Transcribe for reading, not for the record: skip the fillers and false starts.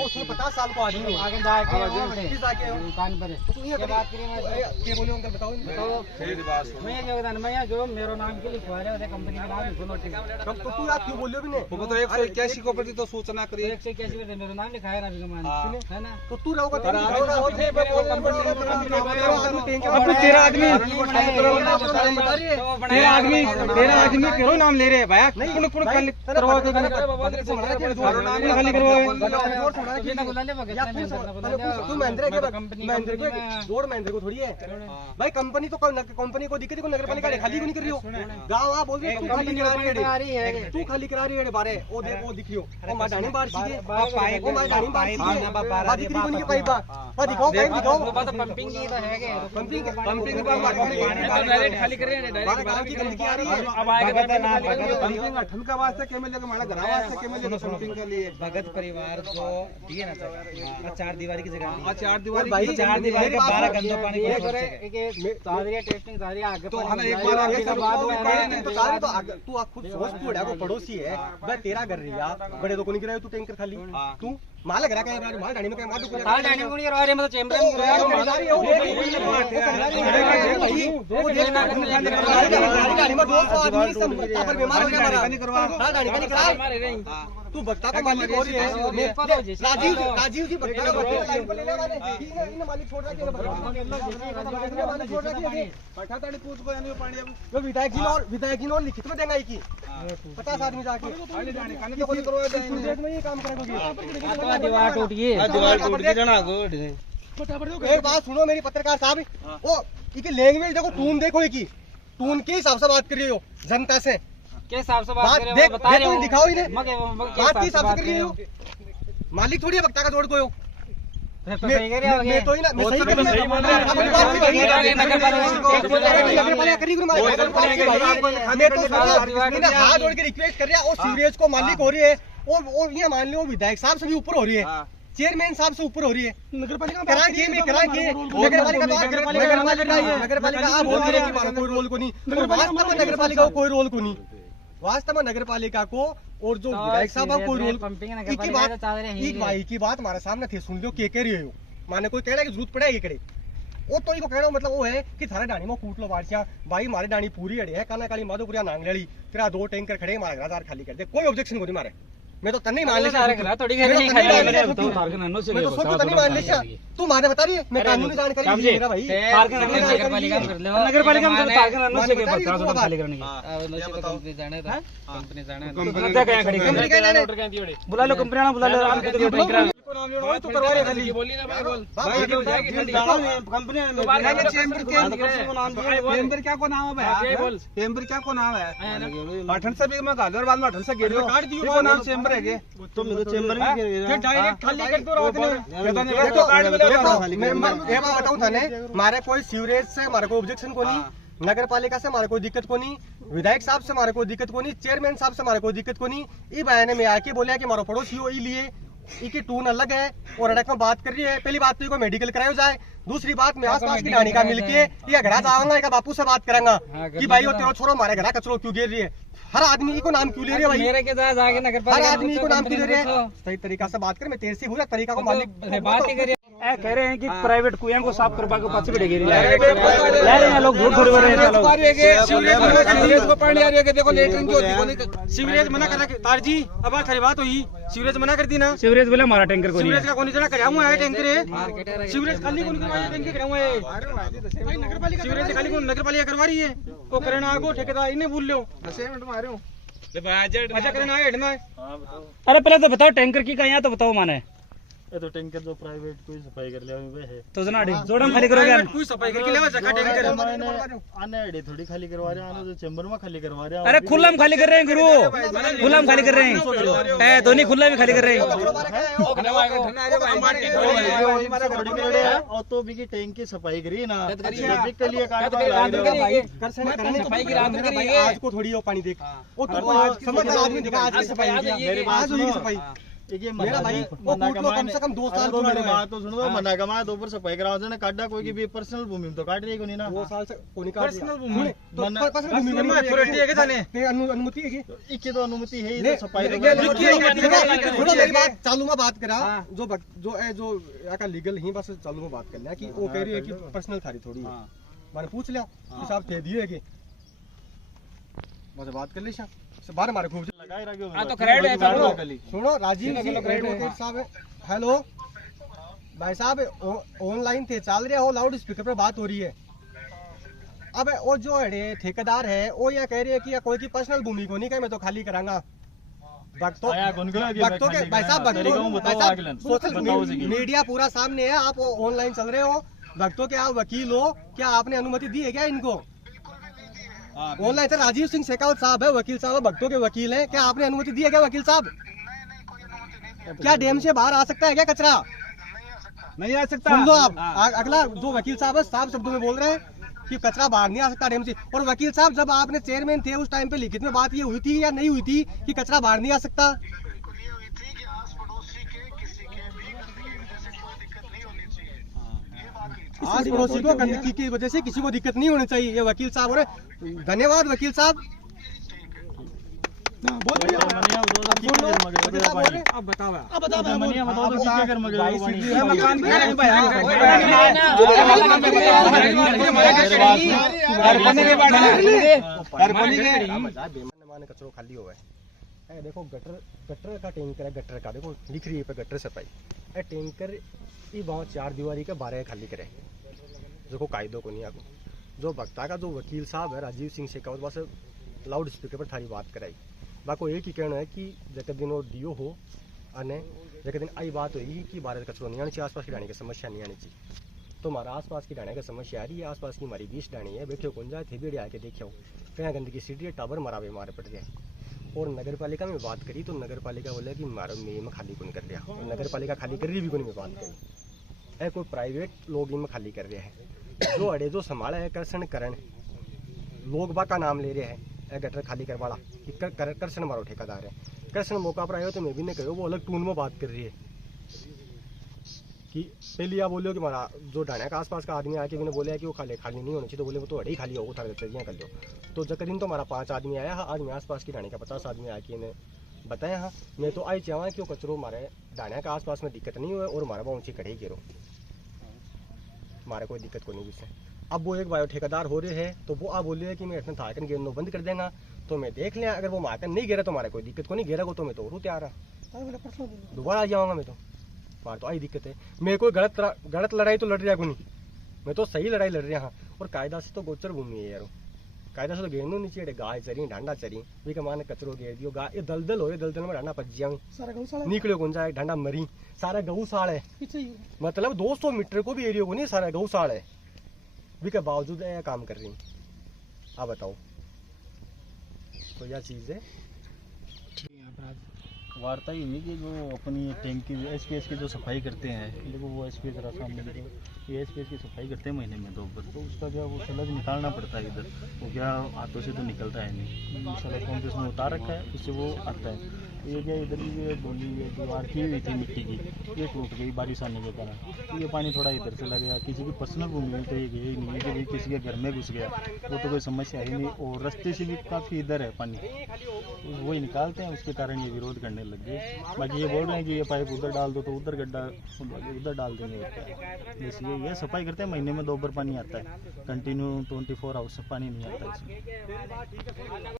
उसमें 50 साल को आदमी आगे जाके दुकान पर क्या बात करी मैं क्या बोले अंकल बताओ मैं क्या बता मैं जो मेरा नाम के लिखवा रहे हैं कंपनी का नाम लिखो नोटिस तो तू आप क्यों बोलियो भी नहीं वो तो 181 को प्रति तो सूचना करी 181 पे मेरा नाम लिखा है ना अभी कमान है ना तो तू रहोगा तेरा आदमी तेरा नाम ले रहे हैं भाई खाली करवाओ तू महेंद्र के जोड़ महेंद्र को थोड़ी है भाई कंपनी तो कंपनी को दिक्कत नगर पालिका खाली क्यों नहीं कर रही हो गाँव आप बोल रहे तू खाली करा रही है तू खाली करा रही है बारे वो देख वो दिख रही हो वो माडानी बार सीधे वो माडानी बार सीधे बात दिख रही नहीं पाइप बात दिखाओ पाइप दिखाओ पंपिंग की तो है के पंपिंग डायरेक्ट खाली कर रहे हैं डायरेक्ट गाँव की गंदगी आ रही है अब आएगा पंपिंग ठनका वास्ते के मिलेगा हमारा घर वास्ते के मिलेगा पंपिंग के लिए भगत परिवार को दिए ना चाहिए 4 दीवारी की जगह 4 दीवारी 4 दीवारी का 12 गंदा पानी को सारी टेस्टिंग सारी आगे तो हमें एक बार आगे सब बात तू खुद सोच तू है वो पड़ोसी है भाई तेरा घर रिया बड़े तो को नहीं गिरायो तू टैंकर खाली तू माल लग रहा है माल डाणी में क्या माल माल डाणी में नहीं करवा रहे मतलब चेंबर में करवा डाणी में 200 आदमी सब पर बीमार हो गया हमारा डाणी का नहीं करा तू बट्टा का मालिक हो रही है राजीव जी बट्टा का लाइन पर ले ले वाले इन मालिक छोड़ रहा है मालिक छोड़ रहा है पठाताड़ी पूछ को यानी पानी अब वो विधायक जी ने लिखित में देंगे की 50 आदमी जाके पानी जाने काने तो कोई करवा दे में ये काम करेंगे दीवार टूट गई जना गो एक बात सुनो मेरी पत्रकार साहब ओ इनकी लैंग्वेज देखो टून देखो की टून के हिसाब से बात कर रही हो जनता से के हिसाब से बात कर रहे हो बता रहे हो दिखाओ इन्हें बात के हिसाब से कर रही हो मालिक थोड़ी है बक्ता का जोड़ कोई हो मैं तो ही ना मैं सही कर रहा हाथ जोड़ के रिक्वेस्ट कर रहा और सीवरेज को मालिक हो रही है और ये मान लो विधायक साहब से भी ऊपर हो रही है चेयरमैन साहब से ऊपर हो रही है नगर पालिका आप बोल रहे हैं कि कोई रोल को नहीं वास्तव में नगर पालिका को कोई रोल को नहीं वास्तव में नगर पालिका को और जो विधायक साहब कोई रोल की बात हमारे सामने थे सुन लो के कह रही हो माने कोई कह रहा है कि जरूरत पड़े ये करे वो तो इनको कहना मतलब वो है कि थारा डाणी में कूट लो बारिशा भाई हमारी डाणी पूरी अड़े है काना काली माधोपुरिया नांगलड़ी तेरा 2 टैंकर खड़े हमारा घर खाली कर दे कोई ऑब्जेक्शन को नहीं मारे मैं तो तन्नी मान ले तू माने बता रही है मैं कानूनी जानकारी मेरा भाई नगर पालिका में बुला लो कंपनी बुला लो तो करवा रहे खाली बोली ना भाई बोल कंपनी चेंबर क्या को नाम है भाई बोल चेंबर क्या को नाम है अठन से भी मैं गाजर बाद में अठन से गिर काट दियो को नाम चेंबर है के तो मेरे चेंबर में डायरेक्ट खाली कर दो मैं बताऊं थाने मारे कोई सीवरेज से हमारे को ऑब्जेक्शन को नहीं नगर पालिका से हमारे कोई दिक्कत को नहीं विधायक साहब से हमारे कोई दिक्कत को नहीं चेयरमैन साहब से हमारे कोई दिक्कत को नहीं ये बयान में आके बोले कि हमारा पड़ोसी हो लिए इनकी टून अलग है और अड़क में बात कर रही है पहली बात तो इनको मेडिकल कराया जाए दूसरी बात मैं आसपास की डाणी का मिलके ये घर जाऊंगा एक बापू से बात करूंगा कि भाई वो तेरा छोरो हमारे घर कचरो क्यों गिर रही है हर आदमी को नाम क्यों ले रही है भाई मेरे के साथ आगे नगर हर आदमी को नाम क्यों ले रही है सही तरीका से बात कर मैं तेरे से पूरा तरीका को मालिक बात ही करिए कह रहे हैं कि प्राइवेट कुएं को साफ करवा के पीछे बैठे गिरी ले रहे हैं लोग झूठ बोल रहे हैं सीवरेज को पानी आ रही है देखो लेटरिन की होती सीवरेज मना कर रहा तार जी अब खरी बात हुई सीवरेज मना कर दी ना सीवरेज बोले हमारा टैंकर को सीवरेज का कोनी जना कराया हुआ है टैंकर है सीवरेज खाली कोनी करवाया टैंकर कराया हुआ है सीवरेज खाली को नगर पालिका करवा रही है वो करना आगो ठेकेदार इन्हें भूल लो असाइनमेंट मारे हो अच्छा करना है हेडना अरे पहले तो बताओ टैंकर की कहाँ तो बताओ माने ये तो टैंकर जो प्राइवेट कोई सफाई कर लिया वे है तो जना जोड़म खाली करोगे कोई सफाई करके लेवा जगह टैंकर आने अड़े थोड़ी खाली करवा रहे हैं आने तो चेंबर में खाली करवा रहे हैं अरे खुला में खाली कर रहे हैं गुरु खुला में खाली कर रहे हैं धोनी खुला में खाली कर रहे हैं और तो भी की टैंक की सफाई करी ना के लिए आज को थोड़ी पानी देख वो तो समझदार आदमी दिखा आज की सफाई आज हुई सफाई ये मेरा भाई वो मना कोर्ट लो कम से कम 2 साल तो मेरी पुराना है। बात तो सुनो, मना कमा तो ऊपर सफाई कराओ ने काटा कोई की भी पर्सनल भूमि में तो काट रही कोनी ना। 2 साल से कोनी काट पर्सनल भूमि तो मना- पर्सनल भूमि में अथॉरिटी है क्या थाने? अनुमति है कि इक्के तो अनुमति है ही नहीं, तो सफाई ये- तो ये- करनी ये- है। ये- सुनो मेरी बात चालू में बात करा हाँ। जो यहाँ का लीगल ही बस चालू में बात कर लिया कि वो कह रही है कि पर्सनल थारी थोड़ी है। मैंने पूछ लिया हिसाब दे दिए कि मुझे बात कर ली बाहर हमारे खूब लगाए रखो हाँ तो क्रेड है सुनो, चलो। सुनो राजीव चलो, जी चलो, क्रेड है। एडवोकेट साहब हेलो भाई साहब ऑनलाइन थे चल रहे हो लाउड स्पीकर पर बात हो रही है। अब वो जो है ठेकेदार है वो यह कह रही है कि कोई की पर्सनल भूमि को नहीं कहे मैं तो खाली करांगा भक्तों आया कौन करा कि भक्तों के खाली भाई साहब कराना? तरीका भक्तों बताओ भाई अगलन। साहब सोशल बताओ जी। मीडिया पूरा सामने है आप ऑनलाइन चल रहे हो भक्तों के आप वकील हो क्या आपने अनुमति दी है क्या इनको ऑनलाइन से राजीव सिंह शेखावत साहब है वकील साहब भक्तों के वकील हैं क्या आपने अनुमति दी है क्या वकील साहब क्या डैम से बाहर आ सकता है क्या कचरा नहीं आ सकता। सुन लो आप हाँ। अगला जो वकील साहब है साफ शब्दों में बोल रहे हैं कि कचरा बाहर नहीं आ सकता डैम से। और वकील साहब जब आपने चेयरमैन थे उस टाइम पे लिखित में बात ये हुई थी या नहीं हुई थी कि कचरा बाहर नहीं आ सकता? आस पड़ोसी को गंदगी की वजह से किसी को दिक्कत नहीं होनी चाहिए। ये वकील साहब और धन्यवाद वकील साहब। अब बताओ मनिया बताओ तो क्या कर मगे ये वाणी। मकान पे नहीं भाई माने कचरो खाली हुआ है देखो गटर का टैंकर है गटर का देखो लिख रही है पे गटर सफाई है टैंकर ये वहाँ 4 दीवारी का 12 खाली करे देखो कायदों को नहीं आगो जो भक्ता का जो वकील साहब है राजीव सिंह शेखावत बस लाउड स्पीकर पर थारी बात कराई बाको एक ही कहना है कि जक दिन वो दियो हो अने जक दिन आई बात हुई कि बारह कचरो नहीं आनी चाहिए आसपास की डाणी की समस्या नहीं आनी चाहिए तो हमारा आसपास की डाणी की समस्या आ रही है आसपास की हमारी 20 डाणी है बैठे कौन जाए थे भी आके देखो कहीं गंदगी सीटी है टावर मरावे मारे पड़ गए और नगर पालिका में बात करी तो नगर पालिका बोले कि मारो में खाली कौन कर रहा और नगर पालिका खाली कर रही भी कौन में बात करी है कोई प्राइवेट लोग इनमें खाली कर रहे हैं जो अड़े जो संभाला है कर्षण करण लोग बा का नाम ले रहे हैं गटर खाली करवाड़ा कि कर्षण मारो ठेकेदार है कर्षण मौका पर आयो तो मैं भी नहीं कहो वो अलग टून में बात कर रही है कि पहले आप बोलियो कि हमारा जो डाणा का आसपास का आदमी आके मैंने बोला कि वो खाली नहीं होनी चाहिए तो बोले वो तो अड़े ही खाली होगा थारे चलिए कर लो तो जब दिन तो हमारा 5 आदमी आया हाँ आज मैं आसपास की डाणे का 50 आदमी आके इन्हें बताया हाँ मैं तो आई चाहवा कि वो कचरो हमारे डाणा का आसपास में दिक्कत नहीं हुए और हमारा वहाँ ऊँची कढ़ी गिरो हमारे कोई दिक्कत को नहीं जिससे अब वो एक बायो ठेकेदार हो रहे हैं तो वो आप बोल रहे हैं कि मैं इतना थाकन गिरना बंद कर देगा तो मैं देख लिया अगर वो माकन नहीं गिरा तो हमारे कोई दिक्कत को नहीं गिरा को तो मैं तो और तैयार है दोबारा आ जाऊंगा मैं तो बाहर तो आई दिक्कत है मैं कोई गलत लड़ाई तो लड़ रहा को नहीं मैं तो सही लड़ाई लड़ रहा हाँ और कायदा से तो गोचर भूमि है यार कायदा से तो गेरनो नहीं चाहिए गाय चरी ढांडा चरी भी के माने कचरो घेर दियो गाय ये दलदल हो दलदल में ढांडा पच जाए निकलो कौन जाए ढांडा मरी सारा गौशाला है मतलब 200 मीटर को भी एरिया को नहीं सारा गौशाला है भी के बावजूद यह काम कर रही आप बताओ तो यह चीज है वार्ता ही हुई कि जो अपनी टैंक की एसपीएस की जो सफाई करते हैं देखो वो एसपीएस जरा सामने देखो ये एसपीएस की सफाई करते हैं महीने में 2 बार तो उसका क्या वो सलग निकालना पड़ता है इधर वो क्या हाथों से तो निकलता है नहीं सलग कौन उसमें उतार रखा है उससे वो आता है ये क्या इधर की बोली ये दीवार की हुई थी मिट्टी की ये टूट गई बारिश आने के कारण तो ये पानी थोड़ा इधर से लग गया किसी की पर्सनल भूमि में तो ये गया ही नहीं है कि भाई किसी के घर में घुस गया वो तो कोई समस्या ही नहीं और रास्ते से भी काफ़ी इधर है पानी वही निकालते हैं उसके कारण ये विरोध करने लग गए बाकी ये बोल रहे हैं कि ये पाइप उधर डाल दो तो उधर गड्ढा उधर डाल देंगे बस ये सफाई करते हैं महीने में 2 बार पानी आता है कंटिन्यू 24 आवर्स पानी नहीं आता है इसमें